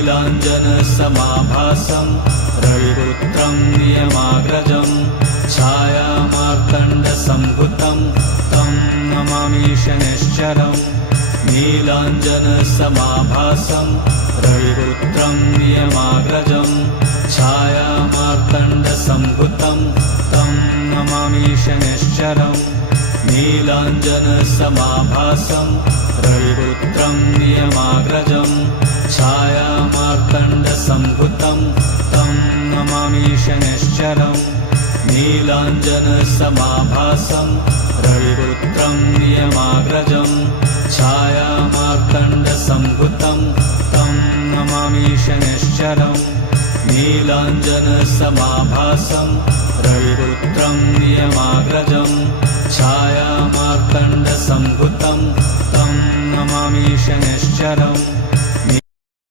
नीलाञ्जनसमाभासं रविपुत्रं नियमाग्रजं छायामार्तण्डसम्भुतं तं नमामि शनैश्चरम् नीलाञ्जनसमाभासं रविपुत्रं नियमाग्रजं छायामार्तण्डसम्भुतं तं नमामि शनैश्चरम् नीलाञ्जनसमाभासं रविपुत्रं नियमाग्रजं छायामार्तण्डसम्भुतं तं नमामि शनैश्चरम् नीलाञ्जनसमाभासं रविपुत्रं नियमाग्रजं छायामार्तण्डसम्भुतं तं नमामि शनैश्चरम् नीलाञ्जनसमाभासं रविपुत्रं नियमाग्रजं छायामार्तण्डसम्भुतं तं नमामि शनैश्चरम्